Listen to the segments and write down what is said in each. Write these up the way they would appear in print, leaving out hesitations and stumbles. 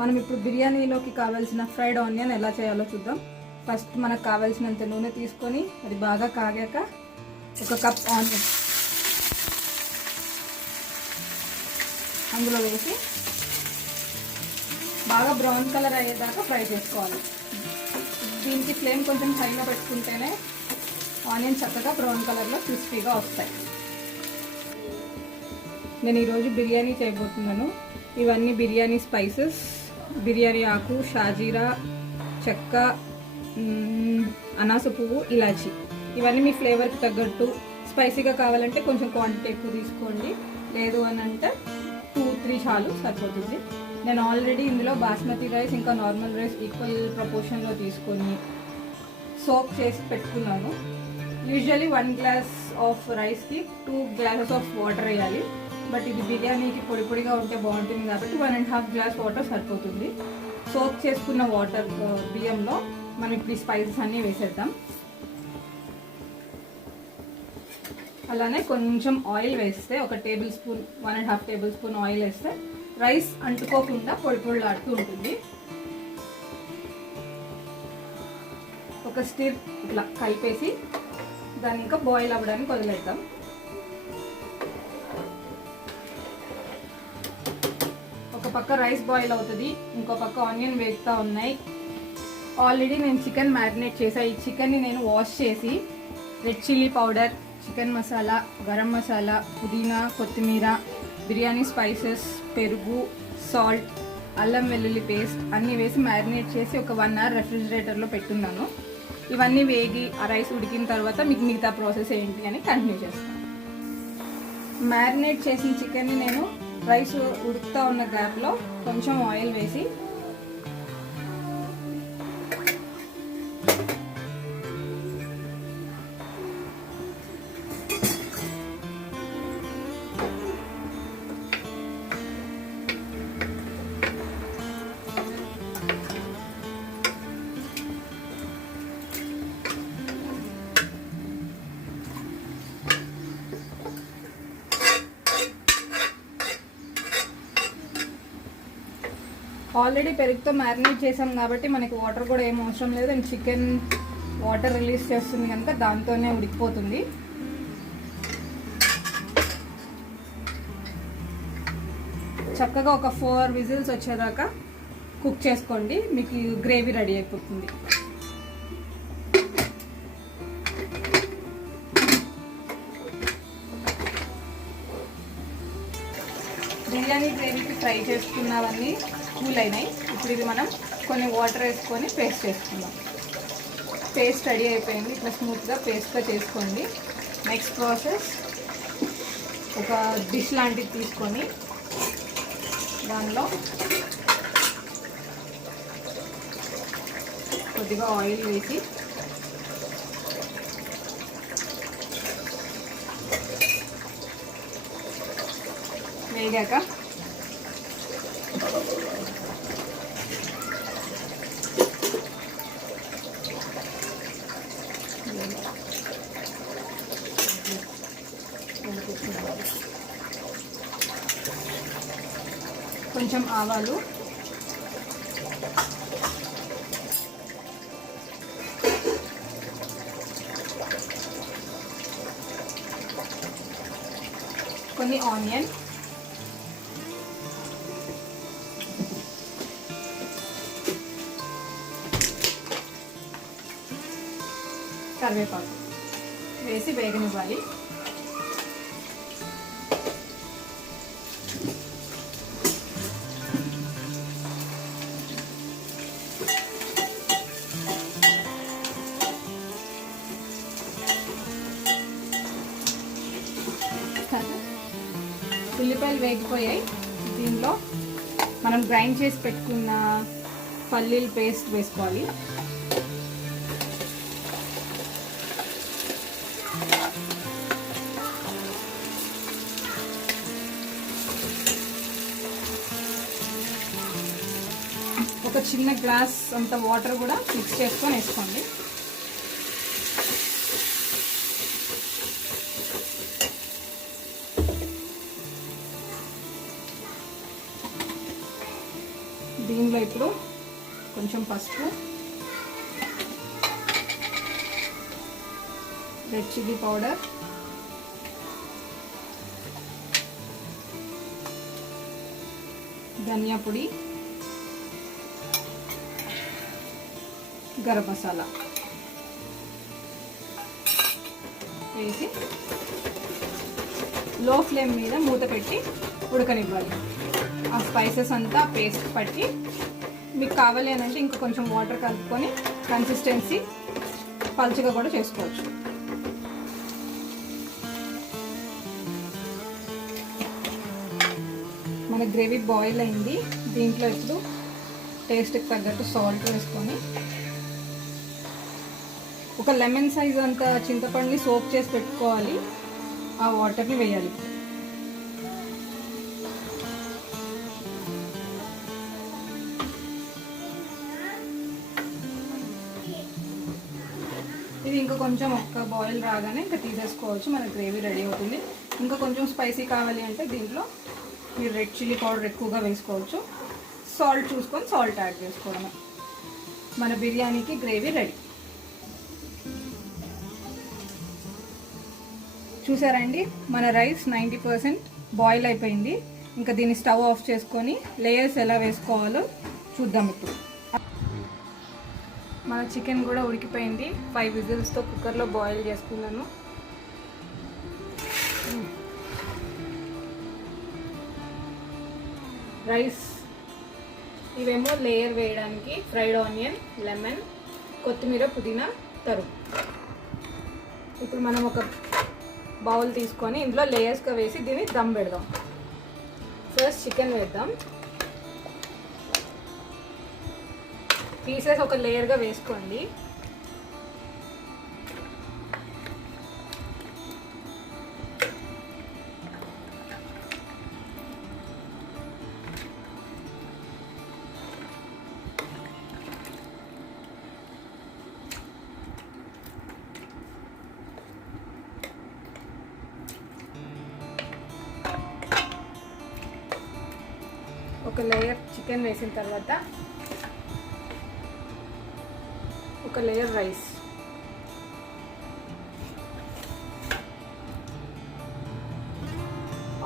మనం ఇప్పుడు బిర్యానీలోకి కావాల్సిన ఫ్రైడ్ ఆనియన్ ఎలా చేయాలో చూద్దాం. ఫస్ట్ మనకు కావాల్సినంత నూనె తీసుకొని అది బాగా కాగాక ఒక కప్ ఆనియన్ అందులో వేసి బాగా బ్రౌన్ కలర్ అయ్యేదాకా ఫ్రై చేసుకోవాలి. దీనికి ఫ్లేమ్ కొంచెం హైలో పెట్టుకుంటేనే ఆనియన్ చక్కగా బ్రౌన్ కలర్లో క్రిస్పీగా వస్తాయి. నేను ఈరోజు బిర్యానీ చేయబోతున్నాను. ఇవన్నీ బిర్యానీ స్పైసెస్, బిర్యానీ ఆకు, షాజీరా, చెక్క, అనాస పువ్వు, ఇలాచి. ఇవన్నీ మీ ఫ్లేవర్కి తగ్గట్టు స్పైసీగా కావాలంటే కొంచెం క్వాంటిటీ ఎక్కువ తీసుకోండి, లేదు అని అంటే 2-3 చాలు సరిపోతుంది. నేను ఆల్రెడీ ఇందులో బాస్మతి రైస్ ఇంకా నార్మల్ రైస్ ఈక్వల్ ప్రపోర్షన్లో తీసుకొని సోక్ చేసి పెట్టుకున్నాను. యూజువల్లీ 1 గ్లాస్ ఆఫ్ రైస్కి 2 గ్లాసెస్ ఆఫ్ వాటర్ వేయాలి. బట్ ఇది బిర్యానీకి పొడి పొడిగా ఉంటే బాగుంటుంది కాబట్టి 1.5 గ్లాస్ వాటర్ సరిపోతుంది. సోక్ చేసుకున్న వాటర్ బియ్యంలో మనం ఇప్పుడు ఈ స్పైసెస్ అన్నీ వేసేద్దాం. అలానే కొంచెం ఆయిల్ వేస్తే, ఒక 1.5 టేబుల్ స్పూన్ ఆయిల్ వేస్తే రైస్ అంటుకోకుండా పొడి పొడిలాడుతూ ఉంటుంది. ఒక స్టిర్ ఇట్లా కలిపేసి దాన్ని ఇంకా బాయిల్ అవ్వడానికి వదిలేద్దాం. ఒక పక్క రైస్ బాయిల్ అవుతుంది, ఇంకో పక్క ఆనియన్ వేగుతూ ఉన్నాయి. ఆల్రెడీ నేను చికెన్ మ్యారినేట్ చేసాను. ఈ చికెన్ని నేను వాష్ చేసి red chilli powder, chicken masala, garam masala, పుదీనా, కొత్తిమీర, బిర్యానీ స్పైసెస్, పెరుగు, సాల్ట్, అల్లం వెల్లుల్లి పేస్ట్ అన్నీ వేసి మ్యారినేట్ చేసి ఒక 1 అవర్ రెఫ్రిజిరేటర్లో పెట్టున్నాను. ఇవన్నీ వేగి ఆ రైస్ ఉడికిన తర్వాత మీకు మిగతా ప్రాసెస్ ఏంటి అని కంటిన్యూ చేస్తాను. మ్యారినేట్ చేసిన చికెన్ని నేను రైస్ ఉడుకుతూ ఉన్న గ్యాప్లో కొంచెం ఆయిల్ వేసి ఆల్రెడీ పెరుగుతో మ్యారినేట్ చేసాం కాబట్టి మనకి వాటర్ కూడా ఏం అవసరం లేదు. అండ్ చికెన్ వాటర్ రిలీజ్ చేస్తుంది కనుక దాంతోనే ఉడికిపోతుంది. చక్కగా ఒక 4 విజిల్స్ వచ్చేదాకా కుక్ చేసుకోండి, మీకు గ్రేవీ రెడీ అయిపోతుంది. బిర్యానీ గ్రేవీకి ఫ్రై చేసుకున్నవన్నీ కూల్ అయినాయి. ఇప్పుడు ఇది మనం కొన్ని వాటర్ వేసుకొని పేస్ట్ చేసుకుందాం. పేస్ట్ రెడీ అయిపోయింది. ఇట్లా స్మూత్గా పేస్ట్గా చేసుకోండి. నెక్స్ట్ ప్రాసెస్, ఒక డిష్ లాంటిది తీసుకొని దానిలో కొద్దిగా ఆయిల్ వేసి వేగాక కొంచెం ఆవాలు, కొన్ని ఆనియన్, కరివేపాకు వేసి వేగనివ్వాలి. ఉల్లిపాయలు వేగిపోయాయి. దీనిలో మనం గ్రైండ్ చేసి పెట్టుకున్న పల్లీల పేస్ట్ వేసుకోవాలి. ఒక చిన్న గ్లాస్ అంత వాటర్ కూడా మిక్స్ చేసుకొని వేసుకోండి. దీనిలో ఇప్పుడు కొంచెం పసుపు, రెడ్ చిల్లీ పౌడర్, ధనియా పొడి, గరం మసాలా వేసి లో ఫ్లేమ్ మీద మూత పెట్టి ఉడకనివ్వాలి. ఆ స్పైసెస్ అంతా పేస్ట్ పట్టి మీకు కావాలి అని అంటే ఇంకా కొంచెం వాటర్ కలుపుకొని కన్సిస్టెన్సీ పలుచగా కూడా చేసుకోవచ్చు. మన గ్రేవీ బాయిల్ అయింది. దీంట్లో ఇప్పుడు టేస్ట్కి తగ్గట్టు సాల్ట్ వేసుకొని ఒక లెమన్ సైజ్ అంత చింతపండుని సోక్ చేసి పెట్టుకోవాలి. ఆ వాటర్ని వేయాలి. ఇది ఇంకా కొంచెం ఒక్క బాయిల్ రాగానే ఇంకా తీసేసుకోవచ్చు. మన గ్రేవీ రెడీ అవుతుంది. ఇంకా కొంచెం స్పైసీ కావాలి అంటే దీంట్లో మీరు రెడ్ చిల్లీ పౌడర్ ఎక్కువగా వేసుకోవచ్చు. సాల్ట్ చూసుకొని సాల్ట్ యాడ్ చేసుకోవడమే. మన బిర్యానీకి గ్రేవీ రెడీ. చూసారండి, మన రైస్ 90% బాయిల్ అయిపోయింది. ఇంకా దీన్ని స్టవ్ ఆఫ్ చేసుకొని లేయర్స్ ఎలా వేసుకోవాలో చూద్దాం. ఇప్పుడు మన చికెన్ కూడా ఉడికిపోయింది. 5 విజిల్స్తో కుక్కర్లో బాయిల్ చేసుకున్నాను. రైస్ ఇవేమో లేయర్ వేయడానికి ఫ్రైడ్ ఆనియన్, లెమన్, కొత్తిమీర, పుదీనా తరుగు. ఇప్పుడు మనం ఒక బౌల్ తీసుకొని ఇందులో లేయర్స్గా వేసి దీన్ని దమ్ పెడదాం. ఫస్ట్ చికెన్ వేద్దాం. పీసెస్ ఒక లేయర్గా వేసుకోండి. ఒక లేయర్ చికెన్ వేసిన తర్వాత ఒక లేయర్ రైస్,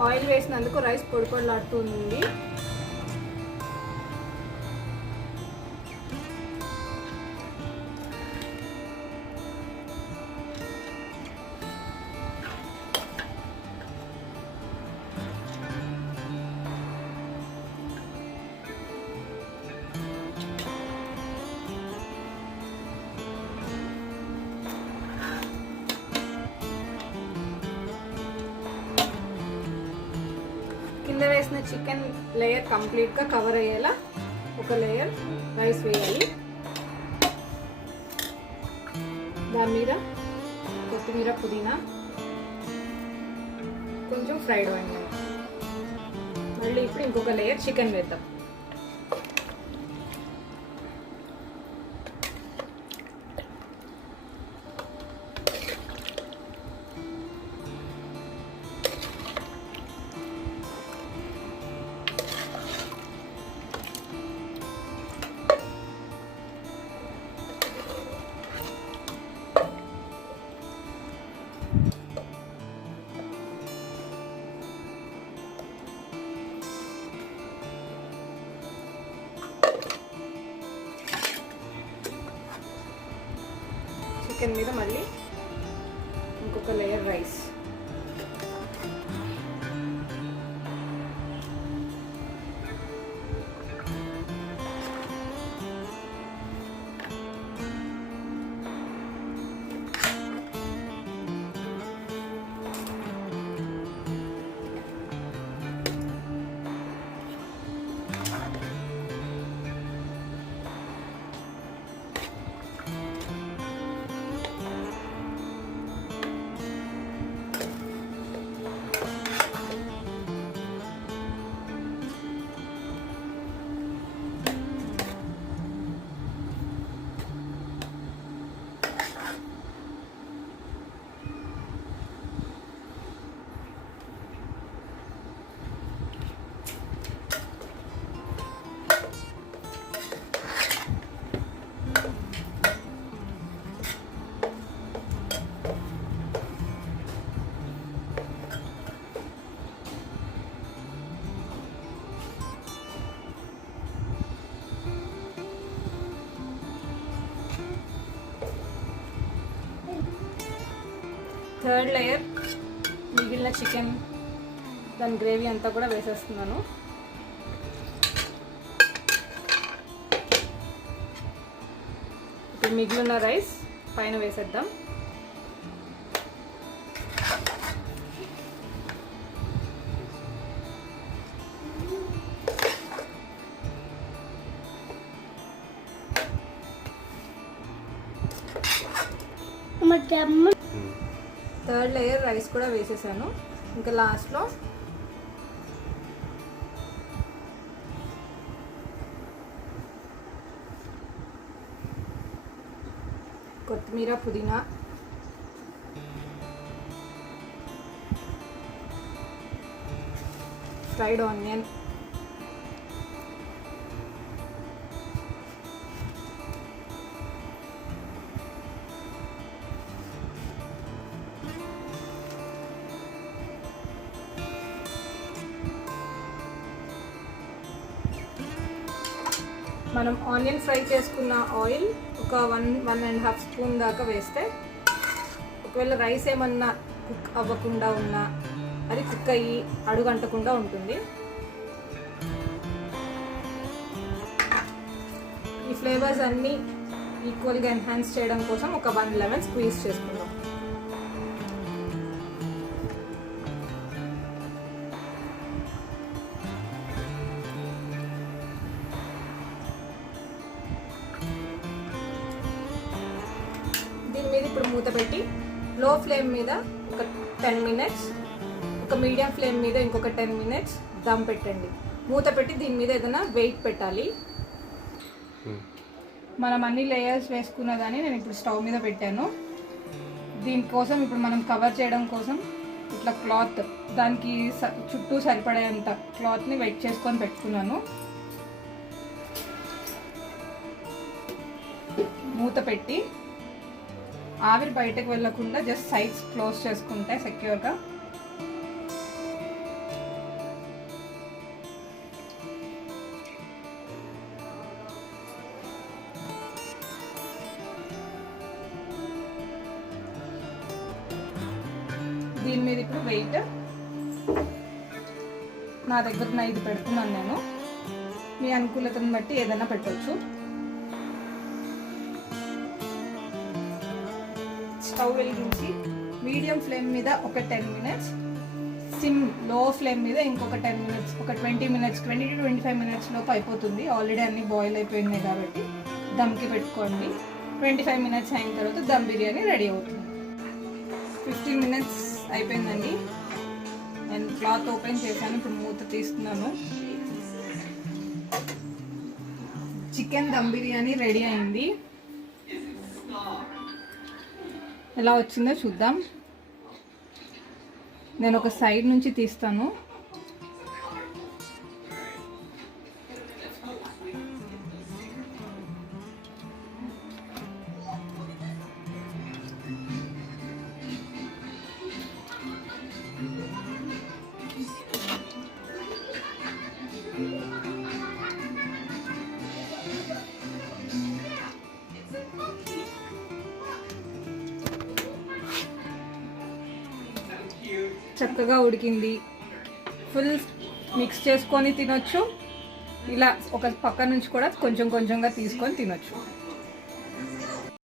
ఆయిల్ వేసినందుకు రైస్ పొడి పొడిలాడుతుంది. కింద వేసిన చికెన్ లేయర్ కంప్లీట్గా కవర్ అయ్యేలా ఒక లేయర్ రైస్ వేయాలి. దాని మీద కొత్తిమీర, పుదీనా, కొంచెం ఫ్రైడ్ ఆనియన్. మళ్ళీ ఇప్పుడు ఇంకొక లేయర్ చికెన్ వేద్దాం. చికెన్ మీద మళ్ళీ ఇంకొక లేయర్ రైస్. థర్డ్ లేయర్ మిగిలిన చికెన్ దాని గ్రేవీ అంతా కూడా వేసేస్తున్నాను. ఇప్పుడు మిగిలిన రైస్ పైన వేసేద్దాం. థర్డ్ లేయర్ రైస్ కూడా వేసేసాను. ఇంకా లాస్ట్లో కొత్తిమీర, పుదీనా, ఫ్రైడ్ ఆనియన్, మనం ఆనియన్ ఫ్రై చేసుకున్న ఆయిల్ ఒక 1.5 స్పూన్ దాకా వేస్తే ఒకవేళ రైస్ ఏమన్నా కుక్ అవ్వకుండా ఉన్నా అది కుక్ అయ్యి అడుగంటకుండా ఉంటుంది. ఈ ఫ్లేవర్స్ అన్నీ ఈక్వల్గా ఎన్హాన్స్ చేయడం కోసం ఒక 1 లెమన్ స్క్వీజ్ చేసుకుందాం. దీని మీద ఇప్పుడు మూత పెట్టి లో ఫ్లేమ్ మీద ఒక 10 మినిట్స్, ఒక మీడియం ఫ్లేమ్ మీద ఇంకొక 10 మినిట్స్ దమ్ పెట్టండి. మూత పెట్టి దీని మీద ఏదైనా వెయిట్ పెట్టాలి. మనం అన్ని లేయర్స్ వేసుకున్నదాన్ని నేను ఇప్పుడు స్టవ్ మీద పెట్టాను. దీనికోసం ఇప్పుడు మనం కవర్ చేయడం కోసం ఇట్లా క్లాత్ దానికి చుట్టూ సరిపడేంత క్లాత్ని వెయిట్ చేసుకొని పెట్టుకున్నాను. మూత పెట్టి ఆవిరి బయటకు వెళ్ళకుండా జస్ట్ సైడ్స్ క్లోజ్ చేసుకుంటే సెక్యూర్గా. దీని మీద ఇప్పుడు వెయిట్ నా దగ్గర నా ఇది పెడుతున్నాను నేను. మీ అనుకూలతను బట్టి ఏదైనా పెట్టవచ్చు. స్టవ్ వెలిగించి మీడియం ఫ్లేమ్ మీద ఒక 10 మినిట్స్, సిమ్ లో ఫ్లేమ్ మీద ఇంకొక 10 మినిట్స్, ఒక 20 మినిట్స్, 20 to 25 మినిట్స్ లోపు అయిపోతుంది. ఆల్రెడీ అన్నీ బాయిల్ అయిపోయినాయి కాబట్టి దమ్కి పెట్టుకోండి. 25 మినిట్స్ అయిన తర్వాత దమ్ బిర్యానీ రెడీ అవుతుంది. 15 మినిట్స్ అయిపోయిందండి. నేను క్లాత్ ఓపెన్ చేశాను. ఇప్పుడు మూత తీస్తున్నాను. చికెన్ దమ్ బిర్యానీ రెడీ అయింది. ఎలా వచ్చిందో చూద్దాం. నేను ఒక సైడ్ నుంచి తీస్తాను. చక్కగా ఉడికింది. ఫుల్ మిక్స్ చేసుకొని తినొచ్చు. ఇలా ఒక పక్క నుంచి కూడా కొంచెం కొంచెంగా తీసుకొని తినొచ్చు.